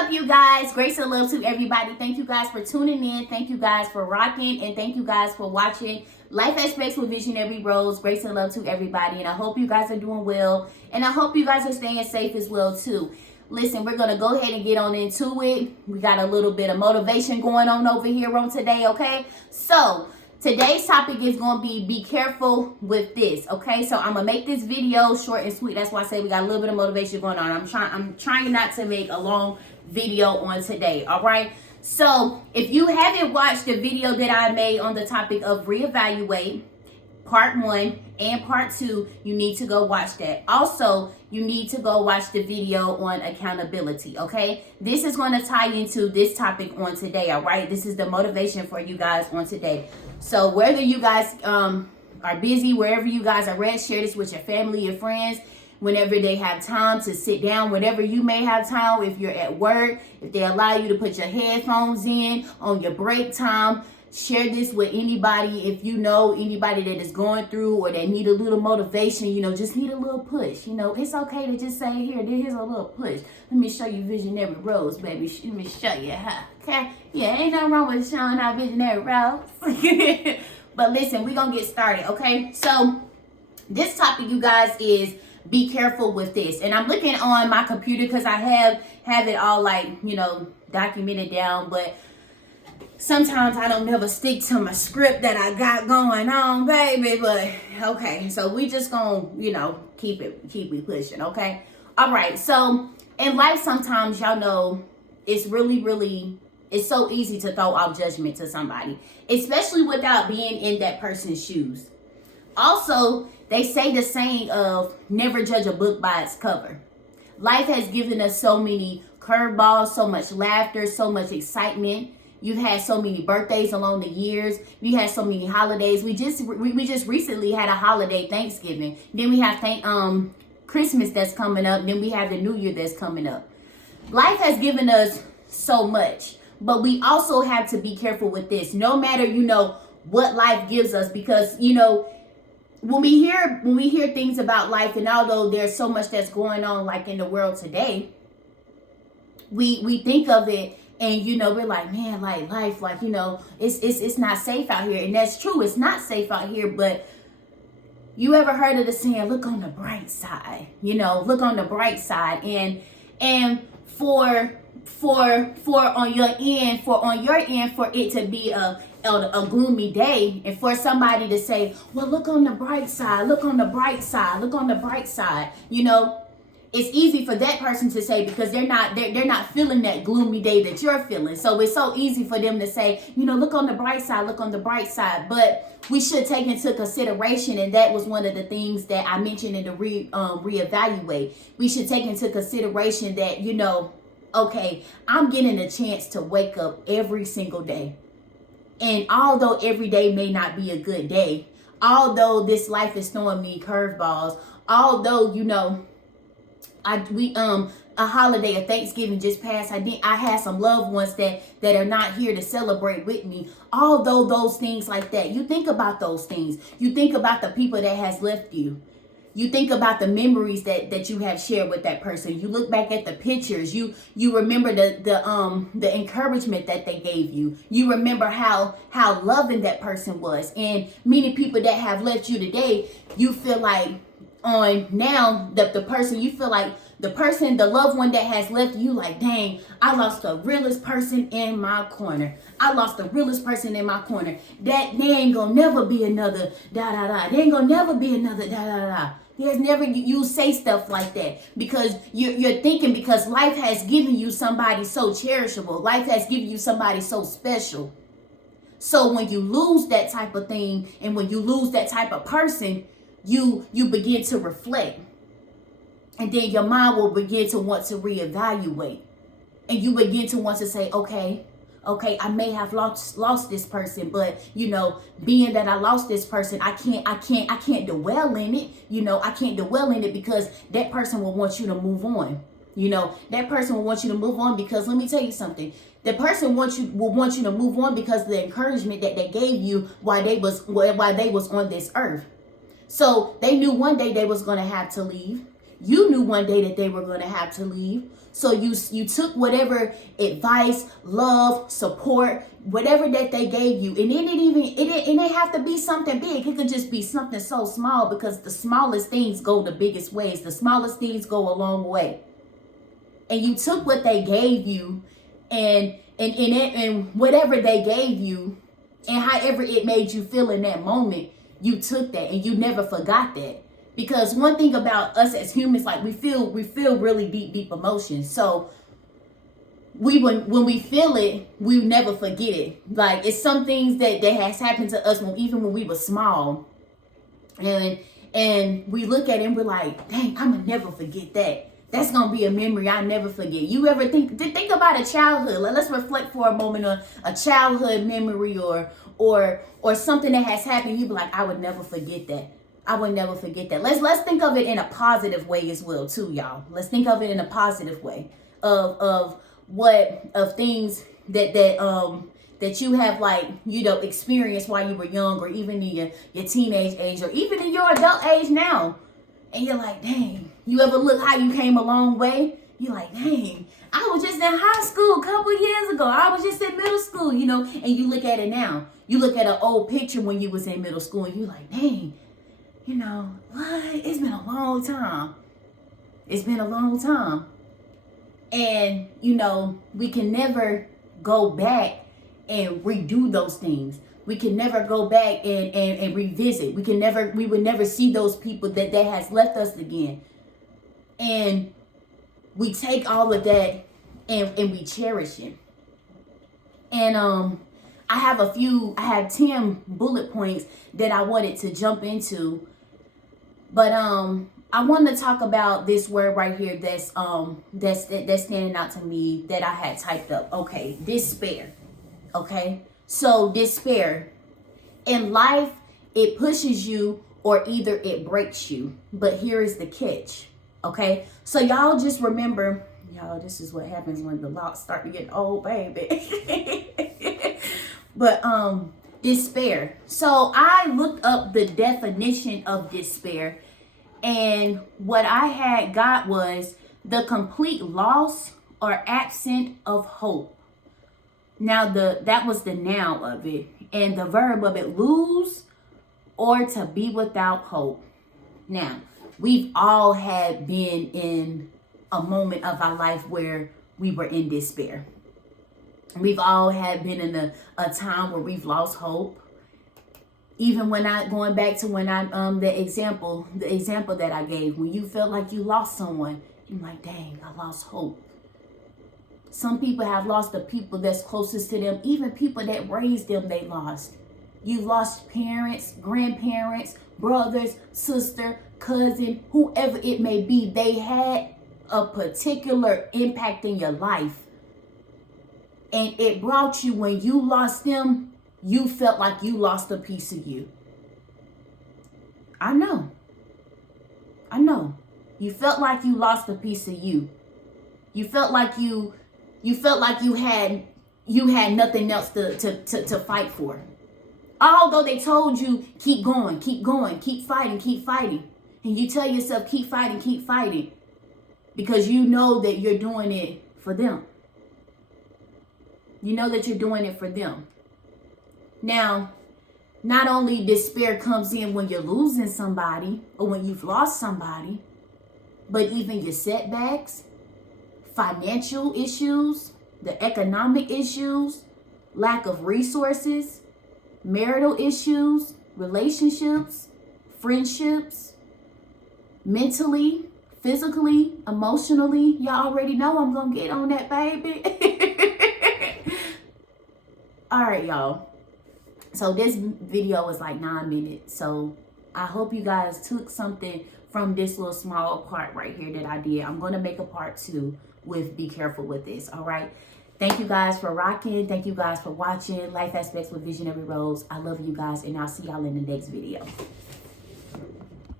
up, you guys? Grace and love to everybody. Thank you guys for tuning in. Thank you guys for rocking. And thank you guys for watching Life Aspects with Visionary Rose. Grace and love to everybody. And I hope you guys are doing well. And I hope you guys are staying safe as well, too. Listen, we're going to go ahead and get on into it. We got a little bit of motivation going on over here on today, okay? So, today's topic is going to be careful with this, okay? So I'm going to make this video short and sweet. That's why I say we got a little bit of motivation going on. I'm trying not to make a long video on today, all right? So if you haven't watched the video that I made on the topic of reevaluate, part 1 and part 2, you need to go watch that. Also, you need to go watch the video on accountability, okay? This is going to tie into this topic on today, all right? This is the motivation for you guys on today. So whether you guys are busy, wherever you guys are at, share this with your family, your friends, whenever they have time to sit down, whenever you may have time, if you're at work, if they allow you to put your headphones in on your break time. Share this with anybody. If you know anybody that is going through or that need a little motivation, just need a little push. It's okay to just say, here's a little push. Let me show you Visionary Rose, baby. Let me show you how. Okay? Yeah, ain't nothing wrong with showing out Visionary Rose. But listen, we're going to get started, okay? So, this topic, you guys, is be careful with this. And I'm looking on my computer because I have it all documented down, but sometimes I don't never stick to my script that I got going on, baby. But okay, so we just gonna, keep it pushing, okay? All right, so in life sometimes, y'all know, it's really, it's so easy to throw out judgment to somebody, especially without being in that person's shoes. Also, they say the saying of never judge a book by its cover. Life has given us so many curveballs, so much laughter, so much excitement. You've had so many birthdays along the years. You had so many holidays. We just recently had a holiday, Thanksgiving. Then we have Christmas that's coming up. Then we have the New Year that's coming up. Life has given us so much, but we also have to be careful with this. No matter what life gives us, because when we hear things about life, and although there's so much that's going on like in the world today, we think of it. And, we're like, man, like life, it's not safe out here. And that's true. It's not safe out here. But you ever heard of the saying, look on the bright side, look on the bright side. And for on your end, for it to be a gloomy day, and for somebody to say, well, look on the bright side, look on the bright side, look on the bright side, it's easy for that person to say because they're not feeling that gloomy day that you're feeling. So it's so easy for them to say, look on the bright side, look on the bright side. But we should take into consideration, and that was one of the things that I mentioned in the reevaluate. We should take into consideration that, okay, I'm getting a chance to wake up every single day. And although every day may not be a good day, although this life is throwing me curveballs, although, a holiday of Thanksgiving just passed. I had some loved ones that are not here to celebrate with me. Although those things like that, you think about those things. You think about the people that has left you. You think about the memories that you have shared with that person. You look back at the pictures. You remember the encouragement that they gave you. You remember how loving that person was. And many people that have left you today, you feel like on now that the person, you feel like the loved one that has left you, like, dang, I lost the realest person in my corner. I lost the realest person in my corner. That there ain't gonna never be another da-da-da. There ain't gonna never be another da-da-da. There's never, you say stuff like that because you're thinking, because life has given you somebody so cherishable. Life has given you somebody so special. So when you lose that type of thing, and when you lose that type of person, you begin to reflect, and then your mind will begin to want to reevaluate, and you begin to want to say, okay, I may have lost this person, but being that I lost this person, I can't dwell in it. I can't dwell in it because that person will want you to move on. That person will want you to move on because let me tell you something. The person will want you to move on because of the encouragement that they gave you while they was on this earth. So they knew one day they was going to have to leave. You knew one day that they were going to have to leave. So you took whatever advice, love, support, whatever that they gave you. And it didn't have to be something big. It could just be something so small, because the smallest things go the biggest ways. The smallest things go a long way. And you took what they gave you, and whatever they gave you, and however it made you feel in that moment, you took that and you never forgot that. Because one thing about us as humans, like we feel really deep emotions. So when we feel it, we never forget it. Like, it's some things that has happened to us even when we were small, and we look at it and we're like, dang, I'm gonna never forget that. That's gonna be a memory I never forget. You ever think about a childhood? Let's reflect for a moment on a childhood memory or something that has happened. You be like, I would never forget that. I would never forget that. Let's think of it in a positive way as well, too, y'all. Let's think of it in a positive way of things that you have, like, you know, experienced while you were young, or even in your teenage age, or even in your adult age now. And you're like, dang, you ever look how you came a long way? You're like, dang, I was just in high school a couple years ago. I was just in middle school, you know, and you look at it now. You look at an old picture when you was in middle school, and you're like, dang, you know, what? It's been a long time. It's been a long time. And, you know, we can never go back and redo those things. We can never go back and revisit. We would never see those people that has left us again. And we take all of that and we cherish it. And I have 10 bullet points that I wanted to jump into. But I want to talk about this word right here that's standing out to me that I had typed up. Okay, despair. Okay, so despair. In life, it pushes you or either it breaks you. But here is the catch. Okay, so y'all just remember, y'all, this is what happens when the locks start to get old, baby. But despair. So I looked up the definition of despair, and what I had got was the complete loss or absence of hope. Now that was the noun of it, and the verb of it, lose or to be without hope. Now, we've all had been in a moment of our life where we were in despair. We've all had been in a time where we've lost hope. Even going back to the example that I gave, when you felt like you lost someone, you're like, dang, I lost hope. Some people have lost the people that's closest to them, even people that raised them, they lost. You lost parents, grandparents, brothers, sister, cousin, whoever it may be. They had a particular impact in your life. And it brought you, when you lost them, you felt like you lost a piece of you. I know. You felt like you lost a piece of you. You felt like you had nothing else to fight for. Although they told you, keep going, keep fighting. And you tell yourself, keep fighting. Because you know that you're doing it for them. You know that you're doing it for them. Now, not only despair comes in when you're losing somebody or when you've lost somebody, but even your setbacks, financial issues, the economic issues, lack of resources, marital issues, relationships, friendships, mentally, physically, emotionally. Y'all already know I'm gonna get on that, baby. All right, y'all. So this video is like 9 minutes. So I hope you guys took something from this little small part right here that I did. I'm going to make a part 2 with Be Careful With This. All right. Thank you guys for rocking. Thank you guys for watching Life Aspects with Visionary Rose. I love you guys, and I'll see y'all in the next video.